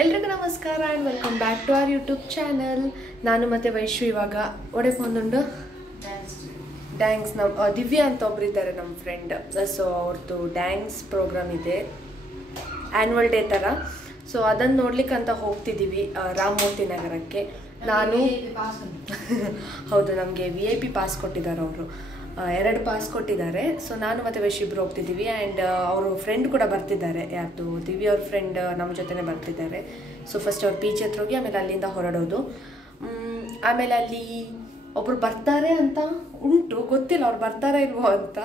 ಎಲ್ರಿಗೂ ನಮಸ್ಕಾರ and welcome back to our YouTube channel. ನಾನು ಮತ್ತು ವೈಶು ಇವಾಗ ಒಡೆಕೊಂದುಂಡು ಡ್ಯಾನ್ಸ್ ನಮ್ಮ ದಿವ್ಯಾ ಅಂತ ಒಬ್ಬರಿದ್ದಾರೆ ನಮ್ಮ ಫ್ರೆಂಡ್. ಸೊ ಅವ್ರದ್ದು ಡ್ಯಾನ್ಸ್ ಪ್ರೋಗ್ರಾಮ್ ಇದೆ, ಆ್ಯನ್ಯುವಲ್ ಡೇ ಥರ. ಸೊ ಅದನ್ನು ನೋಡ್ಲಿಕ್ಕೆ ಅಂತ ಹೋಗ್ತಿದ್ದೀವಿ ರಾಮಮೂರ್ತಿ ನಗರಕ್ಕೆ. ನಾನು ಹೌದು, ನಮಗೆ VIP ಪಾಸ್ ಕೊಟ್ಟಿದ್ದಾರೆ ಅವರು, 2 ಪಾಸ್ ಕೊಟ್ಟಿದ್ದಾರೆ. ಸೊ ನಾನು ಮತ್ತು ವೈಶು ಇಬ್ಬರು ಹೋಗ್ತಿದ್ದೀವಿ. ಆ್ಯಂಡ್ ಅವರು ಫ್ರೆಂಡ್ ಕೂಡ ಬರ್ತಿದ್ದಾರೆ, ಯಾರ್ದು ದಿವ್ಯ ಅವ್ರ ಫ್ರೆಂಡ್ ನಮ್ಮ ಜೊತೆನೇ ಬರ್ತಿದ್ದಾರೆ. ಸೊ ಫಸ್ಟ್ ಅವ್ರು ಬೀಚ್ ಹತ್ರ ಹೋಗಿ ಆಮೇಲೆ ಅಲ್ಲಿಂದ ಹೊರಡೋದು. ಆಮೇಲೆ ಅಲ್ಲಿ ಒಬ್ರು ಬರ್ತಾರೆ ಅಂತ ಉಂಟು, ಗೊತ್ತಿಲ್ಲ ಅವ್ರು ಬರ್ತಾರಾ ಇಲ್ವೋ ಅಂತ.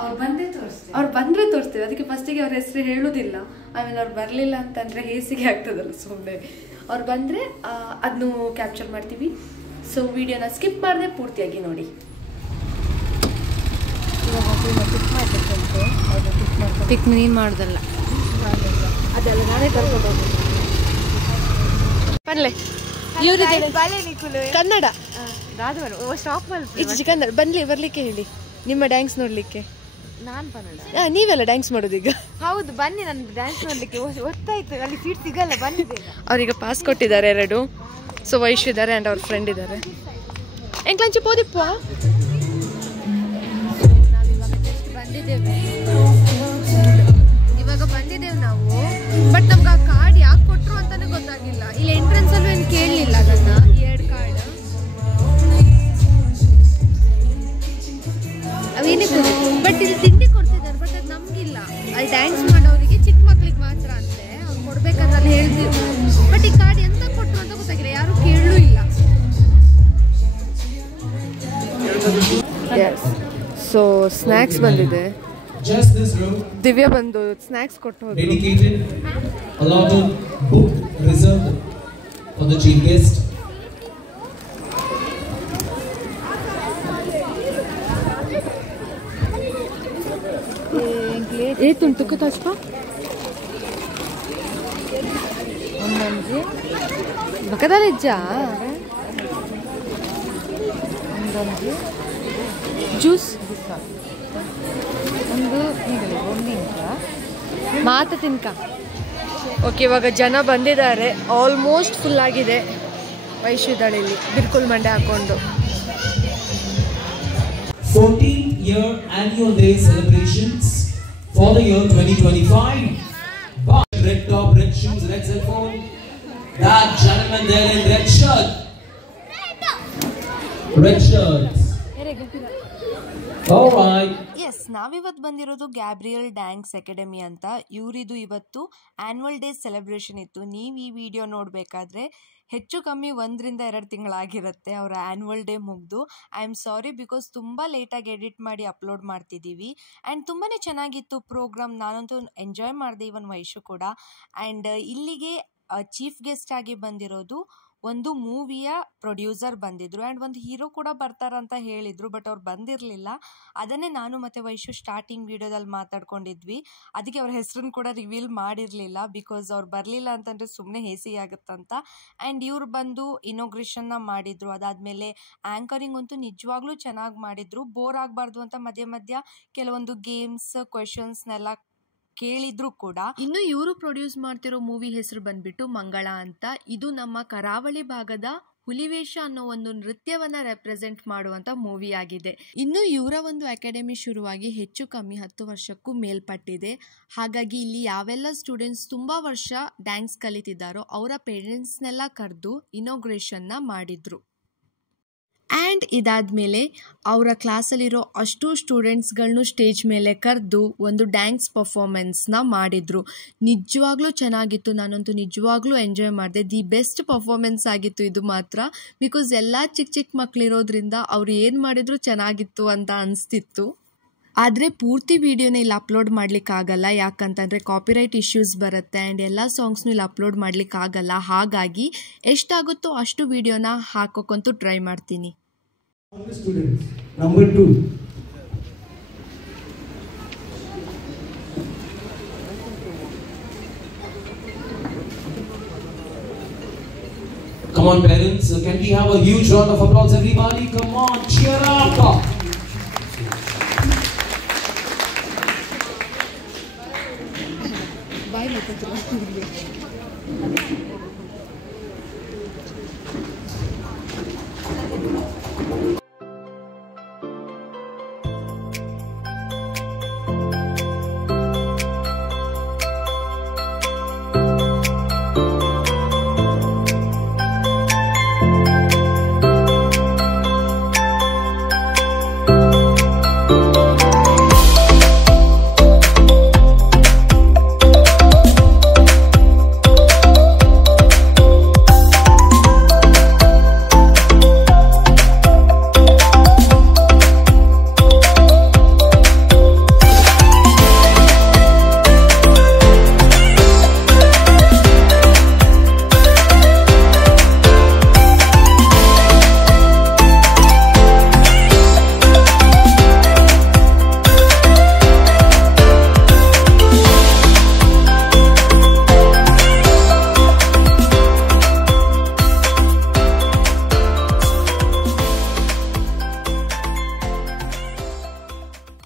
ಅವ್ರು ಬಂದರೆ ತೋರಿಸ್ತೀವಿ, ಅದಕ್ಕೆ ಫಸ್ಟಿಗೆ ಅವ್ರ ಹೆಸರು ಹೇಳೋದಿಲ್ಲ. ಆಮೇಲೆ ಅವ್ರು ಬರಲಿಲ್ಲ ಅಂತಂದರೆ ಹೇಸಿಗೆ ಆಗ್ತದಲ್ಲ ಸುಮ್ಮನೆ. ಅವ್ರು ಬಂದರೆ ಅದನ್ನು ಕ್ಯಾಪ್ಚರ್ ಮಾಡ್ತೀವಿ. ಸೊ ವಿಡಿಯೋನ ಸ್ಕಿಪ್ ಮಾಡದೆ ಪೂರ್ತಿಯಾಗಿ ನೋಡಿ. ಪಿಕ್ ನೀನು ಮಾಡೋದಲ್ಲ, ಅದೆಲ್ಲ ನಾನೇ ಕರ್ಕೊಂಡು ಹೋಗೋದು. ಬರ್ಲೆ ಕನ್ನಡ ಕನ್ನಡ ಬರ್ಲಿಕ್ಕೆ ಹೇಳಿ ನಿಮ್ಮ ಡ್ಯಾನ್ಸ್ ನೋಡ್ಲಿಕ್ಕೆ. ನಾನು ಕನ್ನಡ, ನೀವೆಲ್ಲ ಡ್ಯಾನ್ಸ್ ಮಾಡೋದೀಗ? ಹೌದು, ಬನ್ನಿ ನನ್ಗೆ ಡ್ಯಾನ್ಸ್ ನೋಡ್ಲಿಕ್ಕೆ. ಗೊತ್ತಾಯ್ತು, ಅಲ್ಲಿ ಸೀಟ್ ಸಿಗಲ್ಲ, ಬಂದಿದೆ. ಅವ್ರೀಗ ಪಾಸ್ ಕೊಟ್ಟಿದ್ದಾರೆ 2. ಸೊ ವೈಶು ಇದ್ದಾರೆ ಆ್ಯಂಡ್ ಅವ್ರ ಫ್ರೆಂಡ್ ಇದ್ದಾರೆ. ಎಂಕ್ಲಂಚಿ ಪೋದಿಪ್ಪ ಇವಾಗ ಬಂದಿದ್ದೇವೆ ನಾವು. ಬಟ್ ನಮ್ಗೆ ಆ ಕಾರ್ಡ್ ಯಾಕೆ ಕೊಟ್ರು ಅಂತಾನೆ ಗೊತ್ತಾಗಿಲ್ಲ. ಇಲ್ಲಿ ಎಂಟ್ರೆನ್ಸ್ ಅಲ್ಲೂ ಏನು ಕೇಳಲಿಲ್ಲ ಅದನ್ನ, 2 ಕಾರ್ಡ್ ಅವೇನಕ್ಕೆ. ಬಟ್ ಇಲ್ಲಿ ತಿಂಡಿ ಕೊಡ್ತಿದ್ದಾರೆ, ಬಟ್ ಅದು ನಮ್ಗಿಲ್ಲ. ಅಲ್ಲಿ ಡ್ಯಾನ್ಸ್ ಮಾಡೋರಿಗೆ ಚಿಕ್ಕ ಮಕ್ಳಿಗೆ ಮಾತ್ರ ಅಂತೆ, ಅವ್ರು ಕೊಡ್ಬೇಕಂತ ಅಲ್ಲಿ ಹೇಳ್ತೀವಿ. ಬಟ್ ಈ ಕಾರ್ಡ್ ಎಂತ ಕೊಟ್ರು ಅಂತ ಗೊತ್ತಾಗಿಲ್ಲ, ಯಾರು ಕೇಳಲೂ ಇಲ್ಲ. ಸೊ ಸ್ನ್ಯಾಕ್ಸ್ ಬಂದಿದೆ. ದಿವ್ಯಾ ಬಂದು ಸ್ನ್ಯಾಕ್ಸ್ ಕೊಟ್ಟು ಹೋದ್ರು. Dedicated, allotted, booked, reserved for the chief guest. ಏತುಂಟು ಕಥಾಸ್ಪ ಒಂದೊಂದು ಬಕದಾಲಿಜ್ಜ ಒಂದೊಂದು ಜ್ಯೂಸ್ ಒಂದು ಒಂದಿಂಕ ಮಾತ ತಿನ್ಕ. ಓಕೆ, ಇವಾಗ ಜನ ಬಂದಿದ್ದಾರೆ, ಆಲ್ಮೋಸ್ಟ್ ಫುಲ್ ಆಗಿದೆ. ವೈಶು ಇದ್ದಾಳೆ ಇಲ್ಲಿ ಬಿರ್ಕುಲ್ ಮಂಡೆ ಹಾಕೊಂಡು. 14th year annual day celebrations for the year 2025. Red top, red shoes, red cell phone. That gentleman there in red shirt. Red shirt. All right. Yes, ನಾವಿವತ್ತು ಬಂದಿರೋದು ಗ್ಯಾಬ್ರಿಯಲ್ ಡ್ಯಾನ್ಸ್ ಅಕಾಡೆಮಿ ಅಂತ. ಇವರಿದು ಇವತ್ತು annual day celebration ಇತ್ತು. ನೀವು ಈ video ನೋಡಬೇಕಾದ್ರೆ ಹೆಚ್ಚು ಕಮ್ಮಿ 1 ರಿಂದ 2 ತಿಂಗಳಾಗಿರುತ್ತೆ ಅವರ ಆ್ಯನ್ಯುವಲ್ ಡೇ ಮುಗಿದು. ಐ ಆಮ್ ಸಾರಿ, ಬಿಕಾಸ್ ತುಂಬ ಲೇಟಾಗಿ ಎಡಿಟ್ ಮಾಡಿ ಅಪ್ಲೋಡ್ ಮಾಡ್ತಿದ್ದೀವಿ. ಆ್ಯಂಡ್ ತುಂಬಾ ಚೆನ್ನಾಗಿತ್ತು ಪ್ರೋಗ್ರಾಮ್, ನಾನಂತೂ ಎಂಜಾಯ್ ಮಾಡಿದೆ, ಇವನ್ ವೈಶು ಕೂಡ. ಆ್ಯಂಡ್ ಇಲ್ಲಿಗೆ ಚೀಫ್ ಗೆಸ್ಟ್ ಆಗಿ ಬಂದಿರೋದು ಒಂದು ಮೂವಿಯ ಪ್ರೊಡ್ಯೂಸರ್ ಬಂದಿದ್ರು, ಆ್ಯಂಡ್ ಒಂದು ಹೀರೋ ಕೂಡ ಬರ್ತಾರಂತ ಹೇಳಿದರು, ಬಟ್ ಅವ್ರು ಬಂದಿರಲಿಲ್ಲ. ಅದನ್ನೇ ನಾನು ಮತ್ತು ವೈಶು ಸ್ಟಾರ್ಟಿಂಗ್ ವಿಡಿಯೋದಲ್ಲಿ ಮಾತಾಡ್ಕೊಂಡಿದ್ವಿ. ಅದಕ್ಕೆ ಅವ್ರ ಹೆಸರನ್ನು ಕೂಡ ರಿವೀಲ್ ಮಾಡಿರಲಿಲ್ಲ, ಬಿಕಾಸ್ ಅವ್ರು ಬರಲಿಲ್ಲ ಅಂತಂದರೆ ಸುಮ್ಮನೆ ಹೇಸಿಗೆ ಆಗುತ್ತಂತ. ಆ್ಯಂಡ್ ಇವ್ರು ಬಂದು ಇನೋಗ್ರೇಷನ್ನ ಮಾಡಿದರು. ಅದಾದಮೇಲೆ ಆ್ಯಂಕರಿಂಗ್ ಅಂತೂ ನಿಜವಾಗ್ಲೂ ಚೆನ್ನಾಗಿ ಮಾಡಿದರು. ಬೋರ್ ಆಗಬಾರ್ದು ಅಂತ ಮಧ್ಯ ಮಧ್ಯ ಕೆಲವೊಂದು ಗೇಮ್ಸ್ ಕ್ವೆಶನ್ಸ್ನೆಲ್ಲ ಕೇಳಿದ್ರು ಕೂಡ. ಇನ್ನು ಇವರು ಪ್ರೊಡ್ಯೂಸ್ ಮಾಡ್ತಿರೋ ಮೂವಿ ಹೆಸರು ಬಂದ್ಬಿಟ್ಟು ಮಂಗಳ ಅಂತ. ಇದು ನಮ್ಮ ಕರಾವಳಿ ಭಾಗದ ಹುಲಿವೇಷ ಅನ್ನೋ ಒಂದು ನೃತ್ಯವನ್ನ ರೆಪ್ರೆಸೆಂಟ್ ಮಾಡುವಂತ ಮೂವಿ ಆಗಿದೆ. ಇನ್ನು ಇವರ ಒಂದು ಅಕಾಡೆಮಿ ಶುರುವಾಗಿ ಹೆಚ್ಚು ಕಮ್ಮಿ 10 ವರ್ಷಕ್ಕೂ ಮೇಲ್ಪಟ್ಟಿದೆ. ಹಾಗಾಗಿ ಇಲ್ಲಿ ಯಾವೆಲ್ಲ ಸ್ಟೂಡೆಂಟ್ಸ್ ತುಂಬಾ ವರ್ಷ ಡ್ಯಾನ್ಸ್ ಕಲಿತಿದ್ದಾರೋ ಅವರ ಪೇರೆಂಟ್ಸ್ನೆಲ್ಲ ಕರೆದು ಇನೋಗ್ರೇಷನ್ನ ಮಾಡಿದ್ರು. ಆ್ಯಂಡ್ ಇದಾದಮೇಲೆ ಅವರ ಕ್ಲಾಸಲ್ಲಿರೋ ಅಷ್ಟು ಸ್ಟೂಡೆಂಟ್ಸ್ಗಳನ್ನೂ ಸ್ಟೇಜ್ ಮೇಲೆ ಕರೆದು ಒಂದು ಡ್ಯಾನ್ಸ್ ಪರ್ಫಾರ್ಮೆನ್ಸ್ನ ಮಾಡಿದರು. ನಿಜವಾಗ್ಲೂ ಚೆನ್ನಾಗಿತ್ತು, ನಾನಂತೂ ನಿಜವಾಗ್ಲೂ ಎಂಜಾಯ್ ಮಾಡಿದೆ. ದಿ ಬೆಸ್ಟ್ ಪರ್ಫಾರ್ಮೆನ್ಸ್ ಆಗಿತ್ತು ಇದು ಮಾತ್ರ, ಬಿಕಾಸ್ ಎಲ್ಲ ಚಿಕ್ಕ ಚಿಕ್ಕ ಮಕ್ಕಳಿರೋದ್ರಿಂದ ಅವ್ರು ಏನು ಮಾಡಿದ್ರು ಚೆನ್ನಾಗಿತ್ತು ಅಂತ ಅನಿಸ್ತಿತ್ತು. ಆದರೆ ಪೂರ್ತಿ ವಿಡಿಯೋನ ಇಲ್ಲಿ ಅಪ್ಲೋಡ್ ಮಾಡಲಿಕ್ಕಾಗಲ್ಲ, ಯಾಕಂತಂದರೆ ಕಾಪಿರೈಟ್ ಇಶ್ಯೂಸ್ ಬರುತ್ತೆ. ಆ್ಯಂಡ್ ಎಲ್ಲ ಸಾಂಗ್ಸ್ನು ಇಲ್ಲಿ ಅಪ್ಲೋಡ್ ಮಾಡಲಿಕ್ಕಾಗಲ್ಲ. ಹಾಗಾಗಿ ಎಷ್ಟಾಗುತ್ತೋ ಅಷ್ಟು ವಿಡಿಯೋನ ಹಾಕೋಕ್ಕಂತೂ ಟ್ರೈ ಮಾಡ್ತೀನಿ. Number 2. Come on parents, can we have a huge round of applause everybody? Come on, cheer up. ಬಾಯಲ್ಲಿ ಕೂತ್ರು.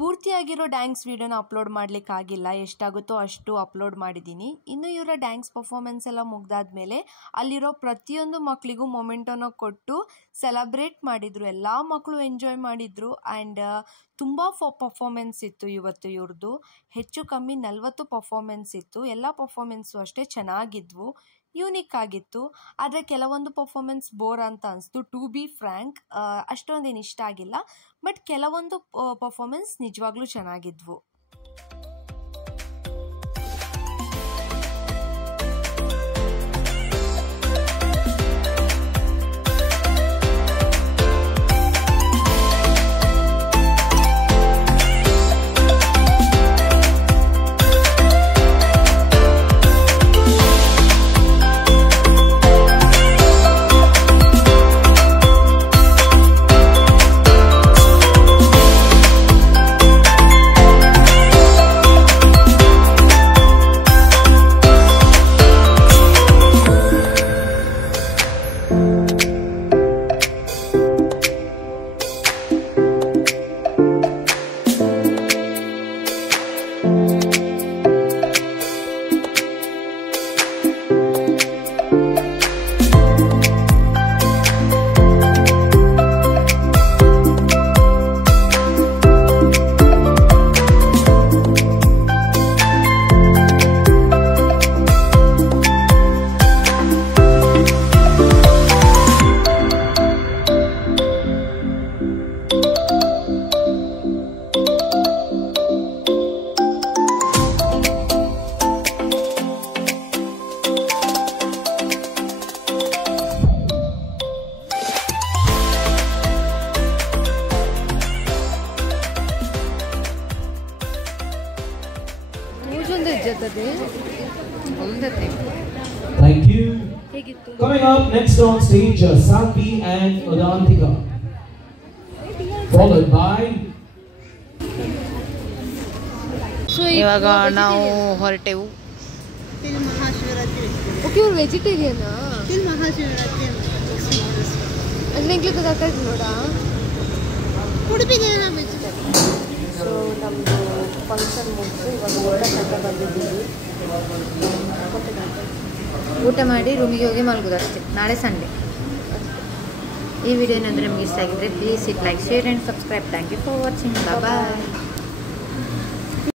ಪೂರ್ತಿಯಾಗಿರೋ ಡ್ಯಾನ್ಸ್ ವಿಡಿಯೋನ ಅಪ್ಲೋಡ್ ಮಾಡಲಿಕ್ಕಾಗಿಲ್ಲ, ಎಷ್ಟಾಗುತ್ತೋ ಅಷ್ಟು ಅಪ್ಲೋಡ್ ಮಾಡಿದ್ದೀನಿ. ಇನ್ನು ಇವರ ಡ್ಯಾನ್ಸ್ ಪರ್ಫಾರ್ಮೆನ್ಸ್ ಎಲ್ಲ ಮುಗ್ದಾದ್ಮೇಲೆ ಅಲ್ಲಿರೋ ಪ್ರತಿಯೊಂದು ಮಕ್ಕಳಿಗೂ ಮೊಮೆಂಟೋನ ಕೊಟ್ಟು ಸೆಲೆಬ್ರೇಟ್ ಮಾಡಿದರು. ಎಲ್ಲ ಮಕ್ಕಳು ಎಂಜಾಯ್ ಮಾಡಿದರು. ಆ್ಯಂಡ್ ತುಂಬ ಪರ್ಫಾರ್ಮೆನ್ಸ್ ಇತ್ತು ಇವತ್ತು ಇವ್ರದ್ದು. ಹೆಚ್ಚು ಕಮ್ಮಿ 40 ಪರ್ಫಾರ್ಮೆನ್ಸ್ ಇತ್ತು. ಎಲ್ಲ ಪರ್ಫಾರ್ಮೆನ್ಸು ಅಷ್ಟೇ ಚೆನ್ನಾಗಿದ್ವು, ಯೂನಿಕ್ ಆಗಿತ್ತು. ಆದರೆ ಕೆಲವೊಂದು ಪರ್ಫಾರ್ಮೆನ್ಸ್ ಬೋರ್ ಅಂತ ಅನಿಸ್ತು. ಟು ಬಿ ಫ್ರ್ಯಾಂಕ್ ಅಷ್ಟೊಂದೇನು ಇಷ್ಟ ಆಗಿಲ್ಲ. ಬಟ್ ಕೆಲವೊಂದು ಪರ್ಫಾರ್ಮೆನ್ಸ್ ನಿಜವಾಗ್ಲೂ ಚೆನ್ನಾಗಿದ್ವು. Thank you. Coming up next on stage, Savi and Udantika, followed by. ಇವಾಗ ನಾವು ಹೊರಟೆವು. ಓಕೆ, ಇವ್ರು ವೆಜಿಟೇರಿಯನ್ ಅಲ್ಲಿಂಗ್ಲಿ ಗೊತ್ತಾಗ್ತದೆ ನೋಡ. ಉಡುಪಿಗೆ ವೆಜಿಟೇರಿಯನ್. ಸೊ ನಮ್ಮದು ಫಂಕ್ಷನ್ ಮುಗಿದು ಇವಾಗ ಊಟ ಬಂದಿದ್ದೀವಿ. ಊಟ ಮಾಡಿ ರೂಮಿಗೆ ಹೋಗಿ ಮಲಗೋದು ಅಷ್ಟೇ. ನಾಳೆ ಸಂಡೇ. ಈ ವಿಡಿಯೋ ಏನಾದರೂ ನಿಮಗೆ ಇಷ್ಟ ಆಗಿದ್ರೆ please like, share and subscribe. Thank you for watching. Bye.